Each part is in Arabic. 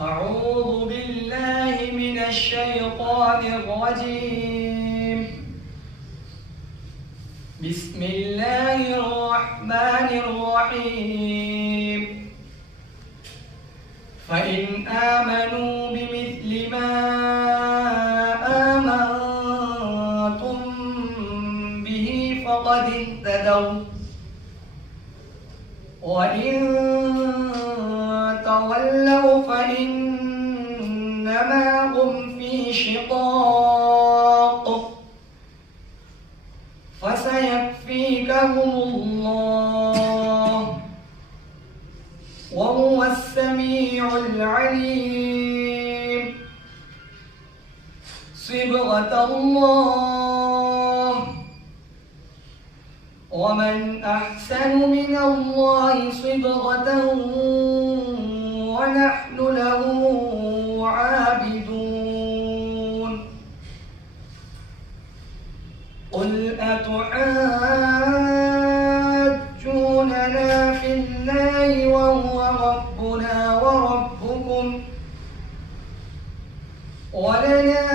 أعوذ بالله من الشيطان الرجيم. بسم الله الرحمن الرحيم. فإن آمنوا بمثل ما آمنتم به فقد اهتدوا، وإن تولوا فإنما هم في شقاق، فسيكفيكهم الله وهو السميع العليم. صبغة الله، ومن أحسن من الله صبغة ونحن له عابدون. قل أتحاجوننا في الله وهو ربنا وربكم ولنا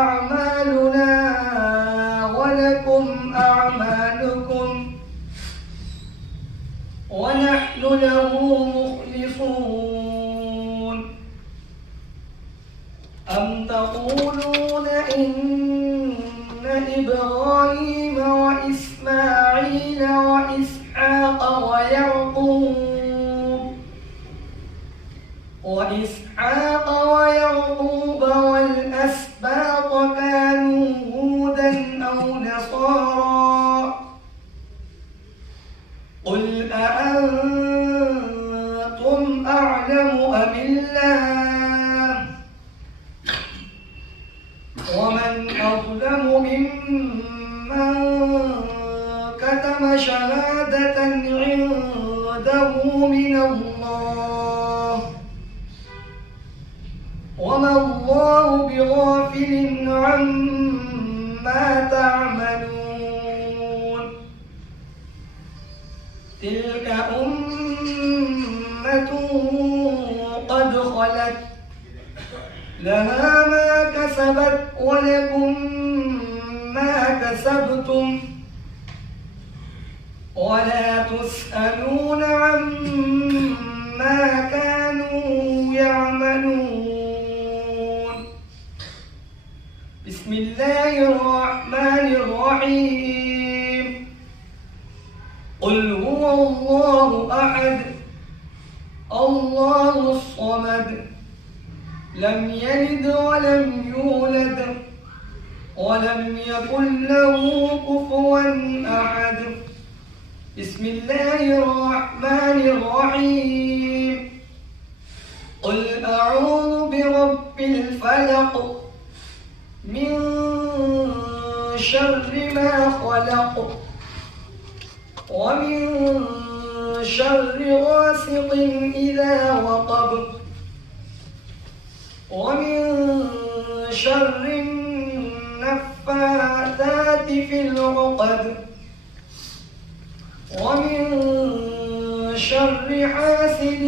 أعمالنا ولكم أعمالكم ونحن له مخلصون. أم تقولون إن إبراهيم وإسماعيل وإسحاق ويعقوب والأسباط كانوا هودا أو نصارى؟ قل أأنتم أعلم أم الله؟ ومن أظلم ممن كتم شهادة عنده من الله، وما الله بغافل عما تعملون. تلك أمة قد خلت لها ما كسبت ولكم ما كسبتم ولا تسألون عما كانوا يعملون. بسم الله الرحمن الرحيم. قل هو الله أحد الله الصمد، لم يلد ولم يولد ولم يكن له كفوا أحد. بسم الله الرحمن الرحيم. قل أعوذ برب الفلق من شر ما خلق ومن شر غاسق إذا وقب ومن شر النفاثات في العقد ومن شر حاسد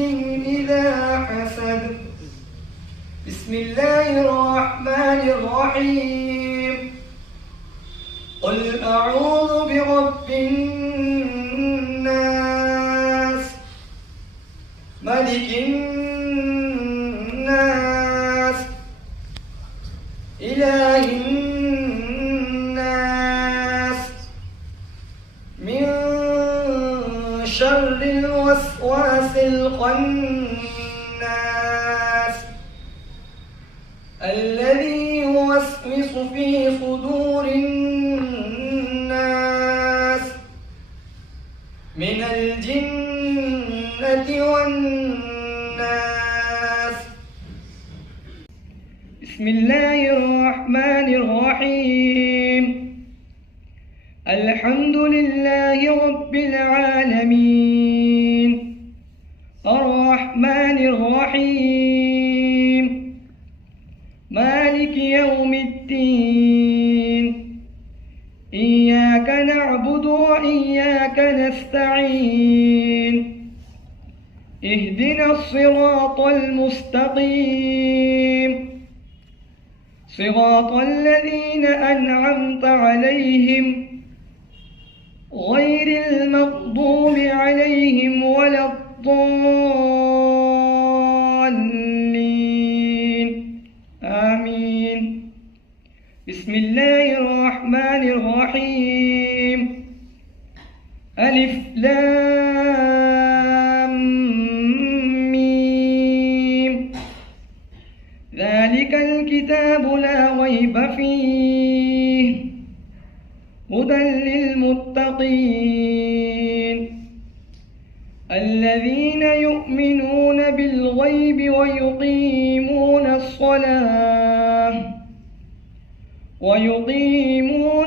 إذا حسد. بسم الله الرحمن الرحيم. قل أعوذ برب الناس ملك الناس إله الناس من شر الوسواس الخناس الذي يوسوس في صدور الناس من الجنة والناس. بسم الله الرحمن الرحيم. الحمد لله رب العالمين الرحمن الرحيم مالك يوم الدين. إياك نعبد وإياك نستعين اهدنا الصراط المستقيم صراط الذين أنعمت عليهم غير المغضوب عليهم ولا الضالين آمين. بسم الله الرحمن الرحيم. ألف لام ميم. ذلك الكتاب لا ريب فيه هدى للمتقين الذين يؤمنون بالغيب ويقيمون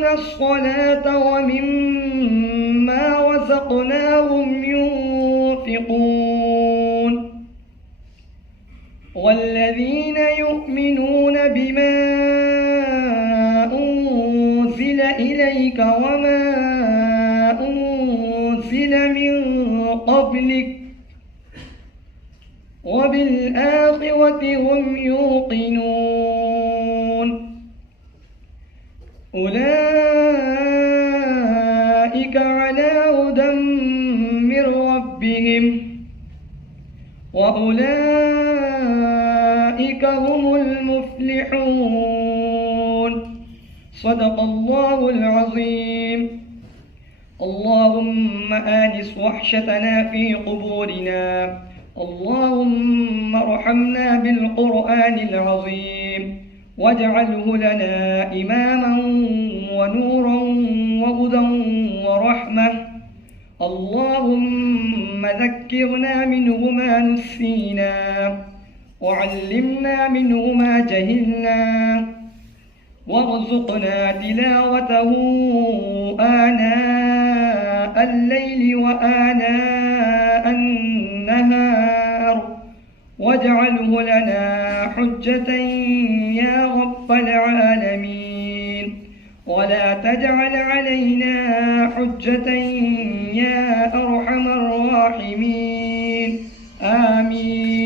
الصلاة ومما رزقناهم ينفقون والذين يؤمنون بما أنزل إليك وما أنزل من قبلك وبالآخرة هم يوقنون أولئك على هدى من ربهم وأولئك هم المفلحون. صدق الله العظيم. اللهم آنس وحشتنا في قبورنا. اللهم ارحمنا بالقرآن العظيم واجعله لنا إماما ونورا وهدى ورحمة. اللهم ذكرنا منه ما نسينا وعلمنا منه ما جهلنا وارزقنا تلاوته آناء الليل وآناء النهار واجعله لنا حجة يا رب العالمين ولا تجعل علينا حجة يا أرحم الراحمين. آمين.